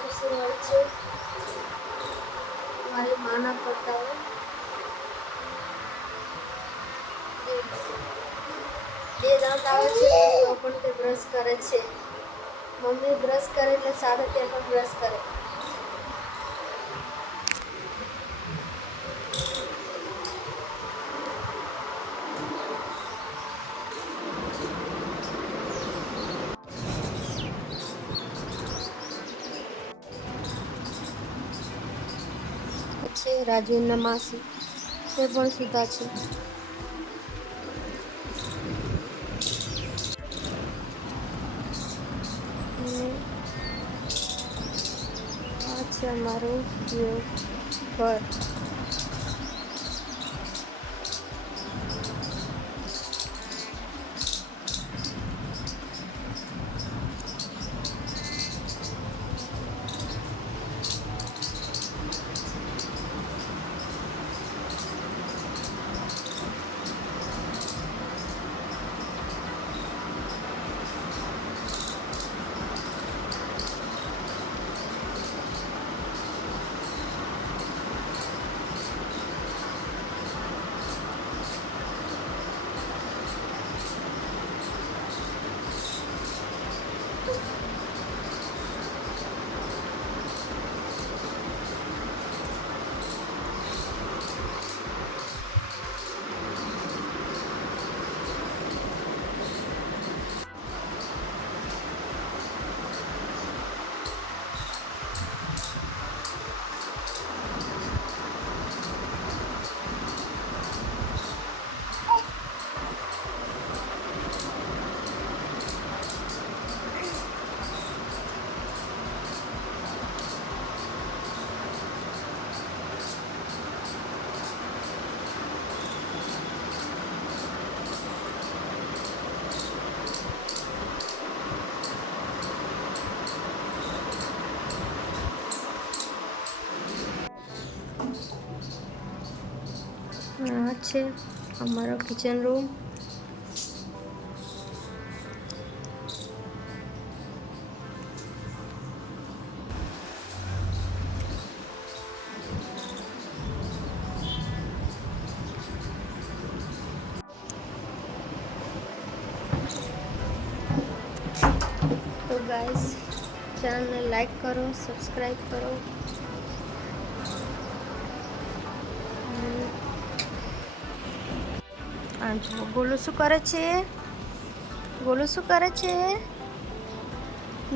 ખુશી હોય છે મારી માના કરતા બે દાંત આવે છે તો પણ તે બ્રશ કરે છે. મમ્મી બ્રશ કરે એટલે સાથે તે પણ બ્રશ કરે. છે રાજુના માસી તે પણ સુતા છે. આ છે અમારું ઘર. આ છે અમારો કિચન રૂમ. તો ગાઈસ ચેનલને લાઈક કરો, સબસ્ક્રાઈબ કરો. આ જુઓ ગોલું શું કરે છે? ગોલું શું કરે છે?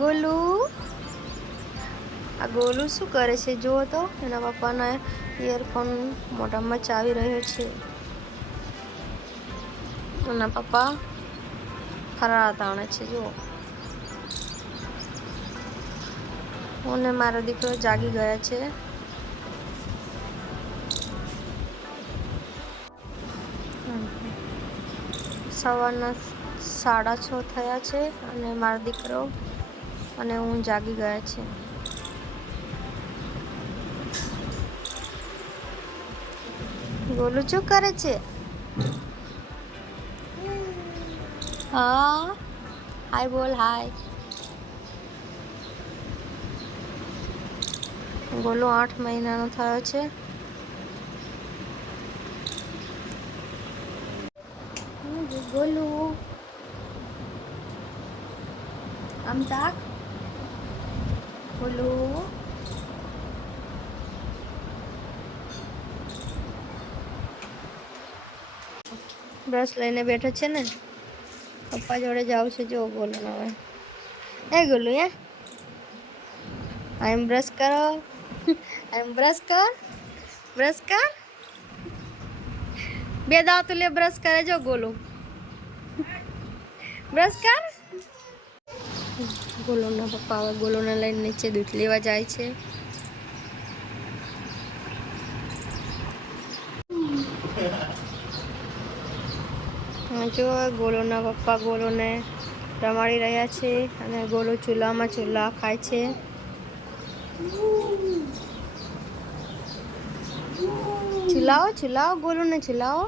ગોલું આ ગોલું શું કરે છે? જુઓ તો એના પપ્પાના ઇયરફોન મોઢામાં ચાવી રહ્યો છે. એના પપ્પા ફરાળ તાણે છે. જુઓ હું ને મારો દીકરો જાગી ગયા છે. સવારના 6:30 થયા છે અને મારો દીકરો અને હું જાગી ગયા છે. ગોલું શું કરે છે? હા હાય બોલ, હાય. ગોલું 8 મહિનાનો થયો છે. ગોલું આમ તાક. ગોલું બ્રશ લઈને બેઠો છે ને. પપ્પા જોડે જાવ છે. જો ગોલું હવે એ ગોલું આમ બ્રશ કરો. આમ બ્રશ કર, બ્રશ કર. બે દાંત લે બ્રશ કરે. જો ગોલું બ્રશ કર. ગોલુના પપ્પા હવે ગોલુને લઈને નીચે દૂધ લેવા જાય છે. જો ગોલુના પપ્પા ગોલુને રમાડી રહ્યા છે અને ગોલુ ચૂલામાં ચૂલા ખાય છે. ચૂલાવો ચૂલાવો ગોલુને ચૂલાવો.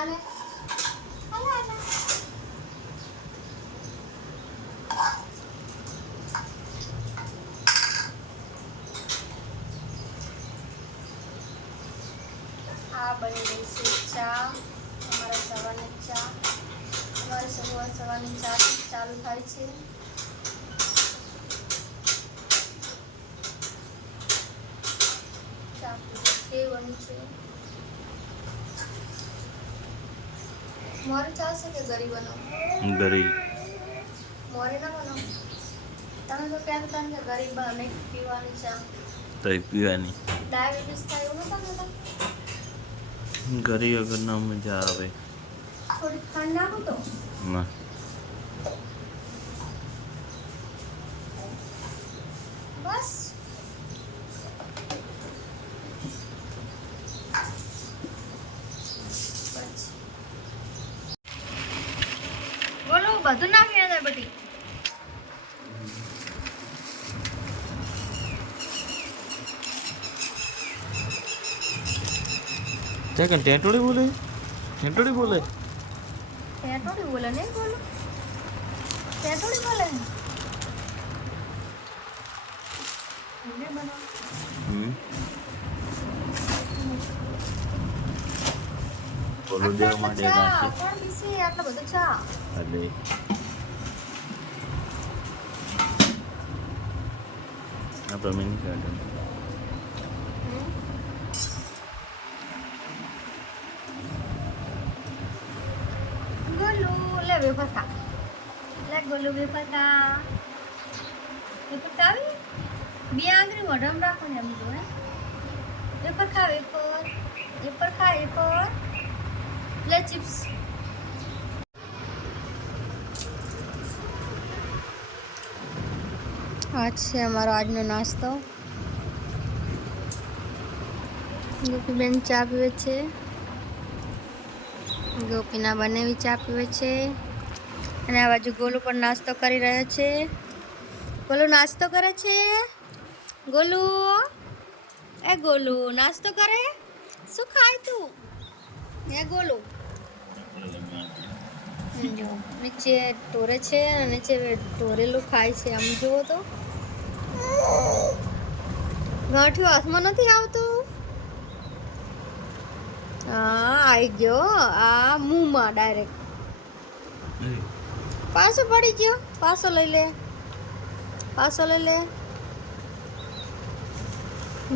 આ બની રહી છે ચા, અમારા સવારની ચા. અમારી સવારની ચા ચાલુ થાય છે. ચા કેવી બની છે? મોરે ચા છે કે ગરી બનાવો? ગરી. મોરે ના બનાવો? તમે તો કહેતા હતા કે ગરી બને પીવાની ચા. તો પીવાની. ડાયાબિટીસ થાય એવું નતા કહેતા? ગરી વગર ના મજા આવે. થોડી ખાંડ નાખો તો. ના. બસ. બોલો બધું નાખી દે બધી. क्या टेटोड़ी बोले? टेटोड़ी बोले? टेटोड़ी बोले नहीं बोलो. टेटोड़ी बोले. हमने बनाया. બોલો દેવા માટે કાંઈ કોણ પીસી આટલો બધો ચા? અલે આપણે મિની ગાર્ડન ગોલુ લે વેફર ખા. લે ગોલુ વેફર ખા. વેફર ખાવી? બે આંગળી મોઢામાં રાખો ને એમ જો હે. વેફર ખા વેફર. વેફર ખા વેફર. લે ચિપ્સ. આ છે અમારો આજનો નાસ્તો. ગોપીબેન ચા પીવે છે. ગોપીના બંને ચા પીવે છે. અને આ બાજુ ગોલુ પણ નાસ્તો કરી રહ્યો છે. ગોલુ નાસ્તો કરે છે. ગોલુ એ ગોલુ નાસ્તો કરે. શું ખાય તું? એ ગોલુ જો નીચે ટોરે છે અને નીચે ટોરેલું ખાય છે. આમ જુઓ તો ગાંઠિયું હાથમાં નથી આવતું. હા આવી ગયો. આ મુંહમાં ડાયરેક્ટ પાછો પડી ગયો. પાછો લઈ લે. પાછો લઈ લે.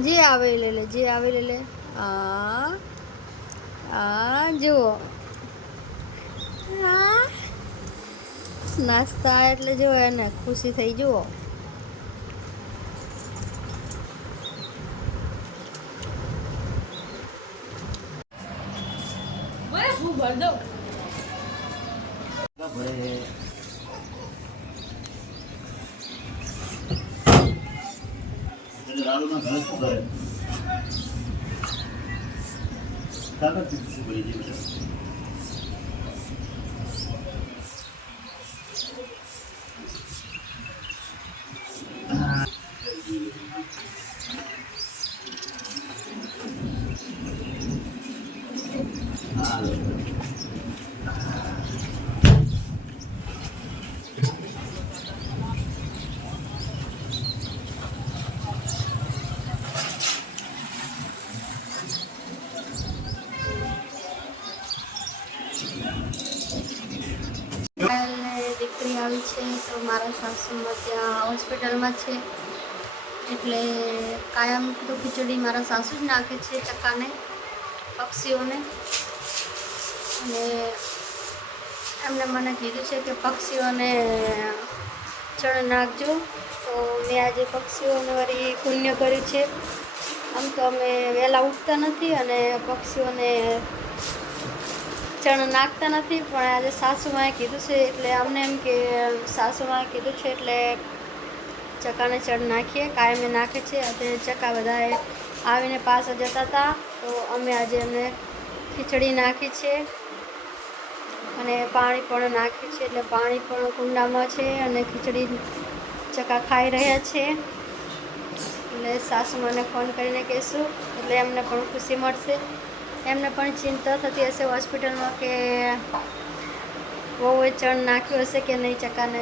જે આવે લઈ લે. જે આવે લઈ લે. આ જુઓ. હા નાસ્તા એટલે જો એને ખુશી થઈ જુઓ. ભર દો. દીકરી આવી છે તો મારા સાસુમાં ત્યાં હોસ્પિટલમાં છે એટલે કાયમ તો ખીચડી મારા સાસુ જ નાખે છે ચક્કાને, પક્ષીઓને. અને એમને મને કીધું છે કે પક્ષીઓને ચણ નાખજો. તો મેં આજે પક્ષીઓને વળી પુણ્ય કર્યું છે. આમ તો અમે વહેલા ઉઠતા નથી અને પક્ષીઓને ચણ નાખતા નથી, પણ આજે સાસુમાએ કીધું છે એટલે અમને એમ કે સાસુમાએ કીધું છે એટલે ચક્કાને ચણ નાખીએ. કાયમે નાખે છે. આજે ચક્કા બધાએ આવીને પાછા જતા હતા તો અમે આજે એમને ખીચડી નાખી છે અને પાણી પણ નાખ્યું છે. એટલે પાણી પણ કુંડામાં છે અને ખીચડી ચક્કા ખાઈ રહ્યા છે. એટલે સાસુમાને ફોન કરીને કહીશું એટલે એમને પણ ખુશી મળશે. એમને પણ ચિંતા થતી હશે હોસ્પિટલમાં કે વહુએ ચણ નાખ્યું હશે કે નહીં ચકાને.